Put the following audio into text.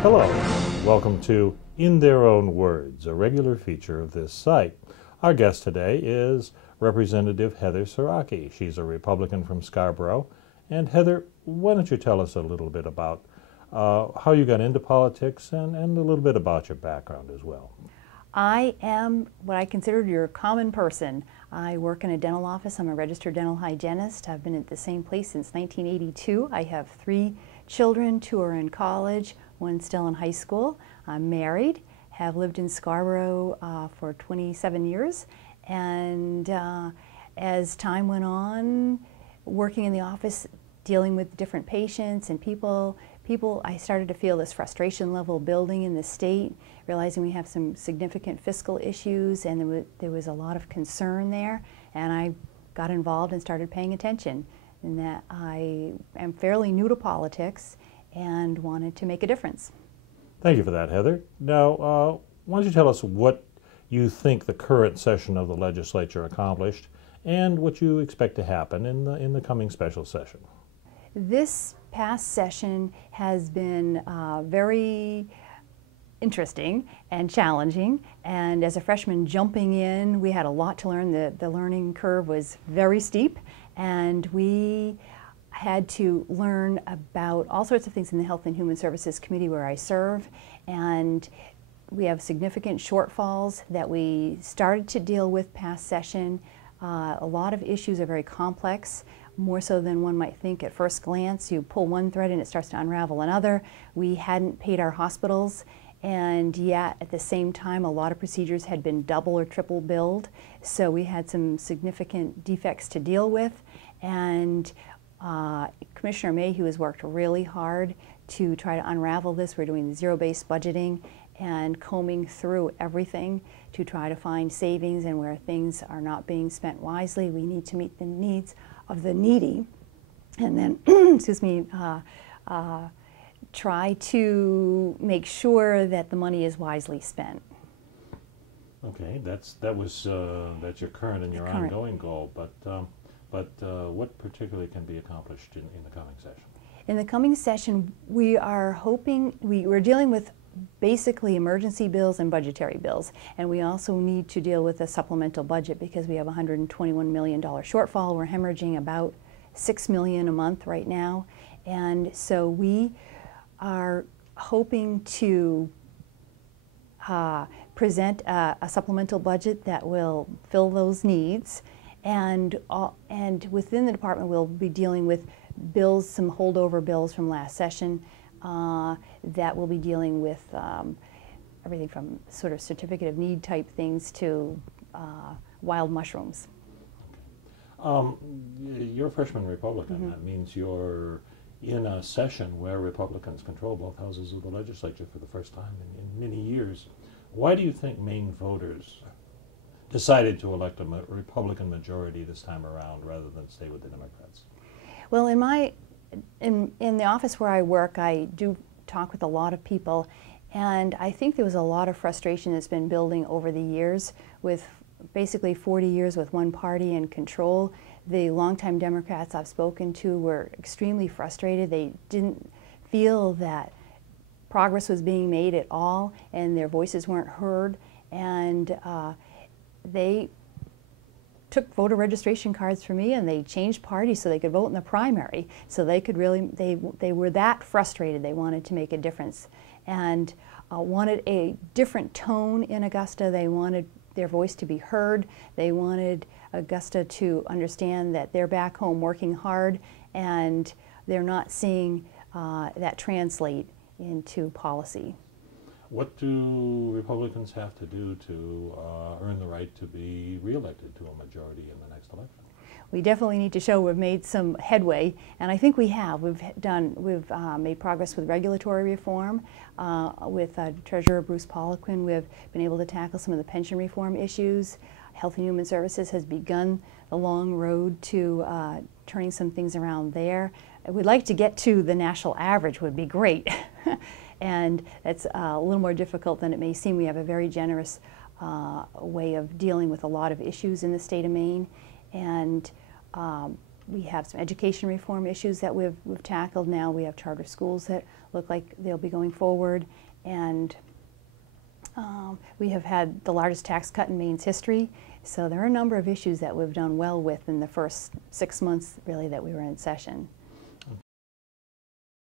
Hello, welcome to In Their Own Words, a regular feature of this site. Our guest today is Representative Heather Sirocki. She's a Republican from Scarborough. And Heather, why don't you tell us a little bit about how you got into politics and a little bit about your background as well. I am what I consider your common person. I work in a dental office. I'm a registered dental hygienist. I've been at the same place since 1982. I have 3 children, 2 are in college, 1 still in high school. I'm married, have lived in Scarborough for 27 years, and as time went on, working in the office, dealing with different patients and people, I started to feel this frustration level building in the state, realizing we have some significant fiscal issues, and there was a lot of concern there, and I got involved and started paying attention. In that I am fairly new to politics and wanted to make a difference. Thank you for that, Heather. Now, why don't you tell us what you think the current session of the legislature accomplished and what you expect to happen in the coming special session. This past session has been very interesting and challenging, and as a freshman jumping in, we had a lot to learn. The learning curve was very steep, and we had to learn about all sorts of things in the Health and Human Services Committee where I serve, and we have significant shortfalls that we started to deal with past session. A lot of issues are very complex, more so than one might think at first glance. You pull one thread and it starts to unravel another. We hadn't paid our hospitals, and yet at the same time a lot of procedures had been double or triple billed, so we had some significant defects to deal with. And Commissioner Mayhew has worked really hard to try to unravel this. We're doing zero-based budgeting and combing through everything to try to find savings, and where things are not being spent wisely, we need to meet the needs of the needy, and then excuse me, try to make sure that the money is wisely spent. Okay, that's your current and your ongoing goal, but what particularly can be accomplished in the coming session? In the coming session, we are hoping, we're dealing with basically emergency bills and budgetary bills, and we also need to deal with a supplemental budget because we have a $121 million shortfall. We're hemorrhaging about $6 million a month right now, and so we are hoping to present a supplemental budget that will fill those needs, and within the department we'll be dealing with bills, some holdover bills from last session, that will be dealing with everything from sort of certificate of need type things to wild mushrooms. You're a freshman Republican. That means you're in a session where Republicans control both houses of the legislature for the first time in many years. Why do you think Maine voters decided to elect a Republican majority this time around rather than stay with the Democrats? Well, in the office where I work, I do talk with a lot of people, and I think there was a lot of frustration that's been building over the years with basically 40 years with one party in control. The longtime Democrats I've spoken to were extremely frustrated. They didn't feel that progress was being made at all, and their voices weren't heard, and they took voter registration cards for me, and they changed parties so they could vote in the primary, so they could really, they were that frustrated. They wanted to make a difference and wanted a different tone in Augusta. They wanted their voice to be heard. They wanted Augusta to understand that they're back home working hard, and they're not seeing that translate into policy. What do Republicans have to do to earn the right to be reelected to a majority in the next election? We definitely need to show we've made some headway, and I think we have. We've made progress with regulatory reform. With Treasurer Bruce Poliquin, we've been able to tackle some of the pension reform issues. Health and Human Services has begun the long road to turning some things around there. We'd like to get to the national average, would be great. And that's a little more difficult than it may seem. We have a very generous way of dealing with a lot of issues in the state of Maine, and We have some education reform issues that we've tackled now. We have charter schools that look like they'll be going forward, and we have had the largest tax cut in Maine's history. So there are a number of issues that we've done well with in the first 6 months, really, that we were in session.